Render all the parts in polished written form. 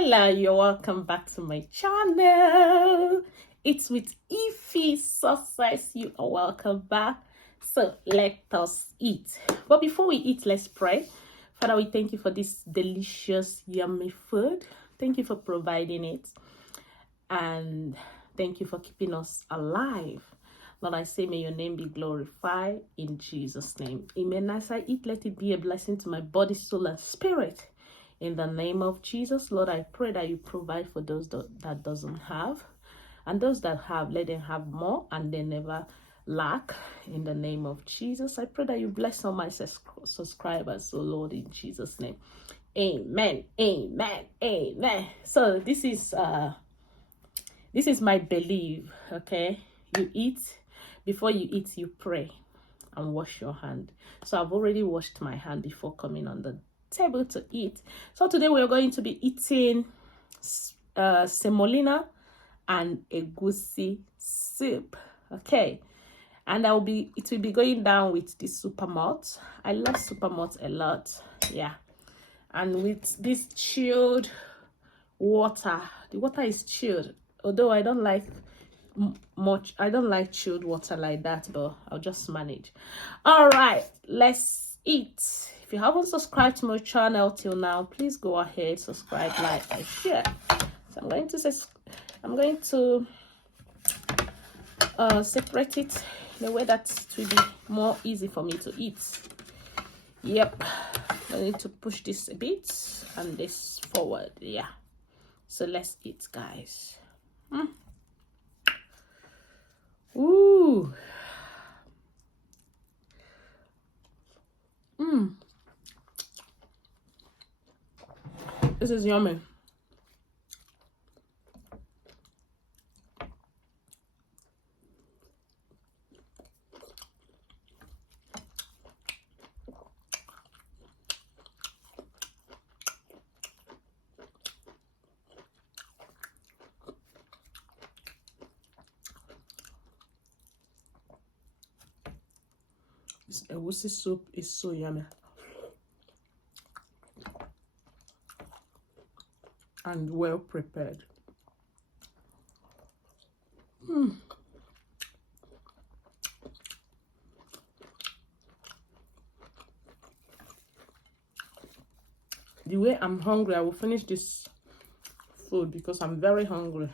Hello, you're welcome back to my channel. It's with Ify Success. You are welcome back. So let us eat. But before we eat, let's pray. Father, we thank you for this delicious, yummy food. Thank you for providing it. And thank you for keeping us alive. Lord, I say, may your name be glorified in Jesus' name. Amen. As I eat, let it be a blessing to my body, soul, and spirit. In the name of Jesus, Lord, I pray that you provide for those that doesn't have. And those that have, let them have more and they never lack. In the name of Jesus, I pray that you bless all my subscribers. So, Lord, in Jesus' name. Amen. Amen. Amen. So this is my belief, okay? You eat. Before you eat, you pray and wash your hand. So I've already washed my hand before coming on the table to eat. So today we're going to be eating semolina and egusi soup, okay? And it will be going down with this super malt. I love super malt a lot, yeah. And with this chilled water, the water is chilled, although I don't like chilled water like that, but I'll just manage. All right, let's eat. If you haven't subscribed to my channel till now, please go ahead, subscribe, like, and share. So I'm going to separate it in a way that it will be more easy for me to eat. Yep, I need to push this a bit and this forward. Yeah, so let's eat, guys. Ooh. This is yummy. This Egusi soup is so yummy. And well prepared. The way I'm hungry, I will finish this food because I'm very hungry.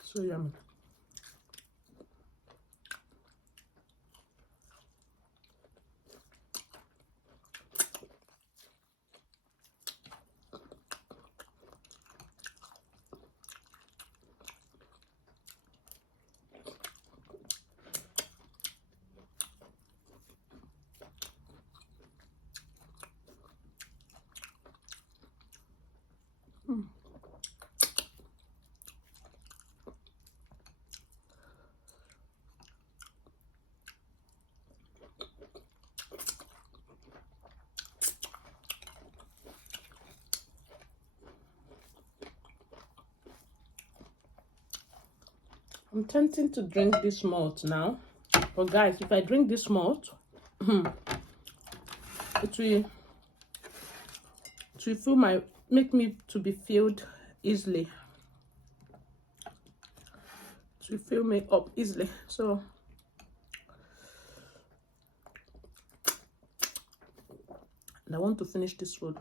So yummy. I'm tempting to drink this malt now. But guys, if I drink this malt, it will make me to be filled easily. It will fill me up easily. So and I want to finish this food.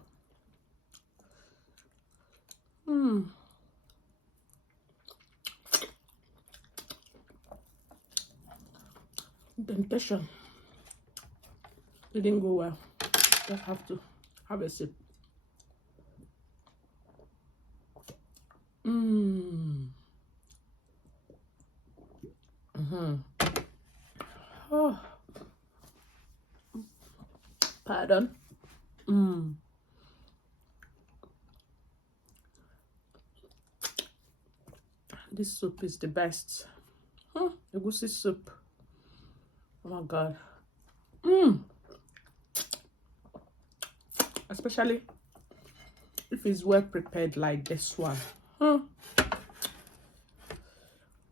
Temptation didn't go well. Just have to have a sip. Oh, pardon. This soup is the best. Egusi soup. Oh my god. Especially if it's well prepared like this one.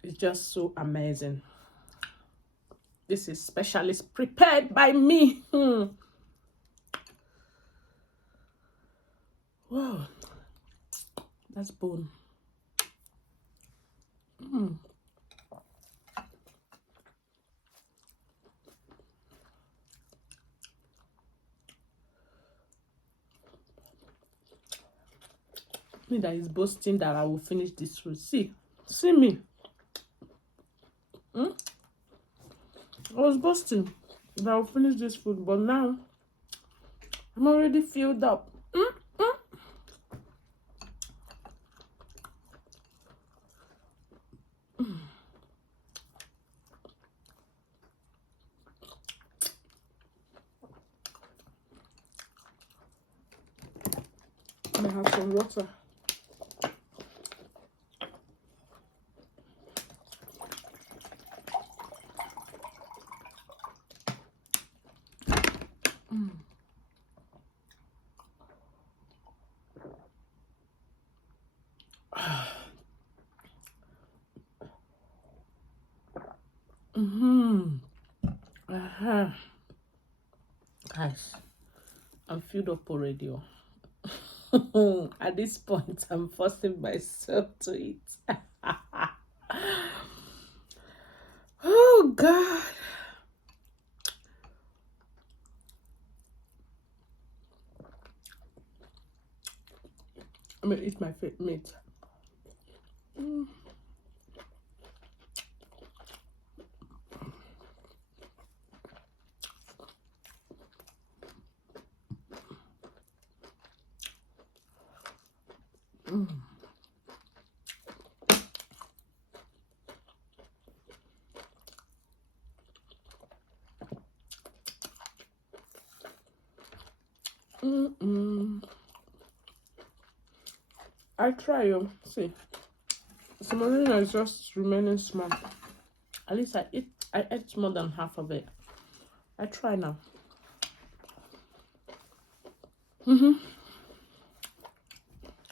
It's just so amazing. This is specially prepared by me. Wow, that's bone. Me that is boasting that I will finish this food. See me. I was boasting that I will finish this food, but now I'm already filled up. I have some water. Guys, I'm filled up already. At this point, I'm forcing myself to eat. Oh God. I'm gonna eat my meat. I try you see. Semolina is just remaining small. At least I ate more than half of it. I try now.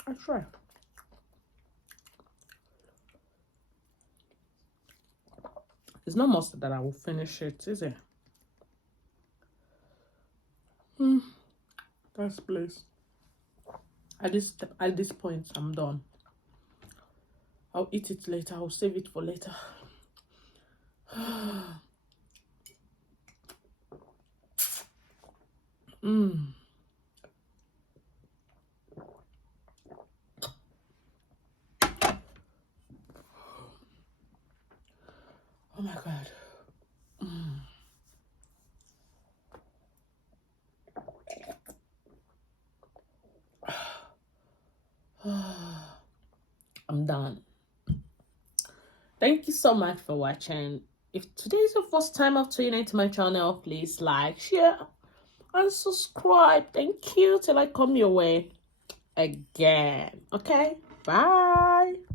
I try. It's not must that I will finish it, is it? That's place. At this point, I'm done. I'll eat it later. I'll save it for later. Oh my God. I'm done. Thank you so much for watching. If today is your first time of tuning into my channel, please like, share, and subscribe. Thank you till I come your way again. Okay, bye.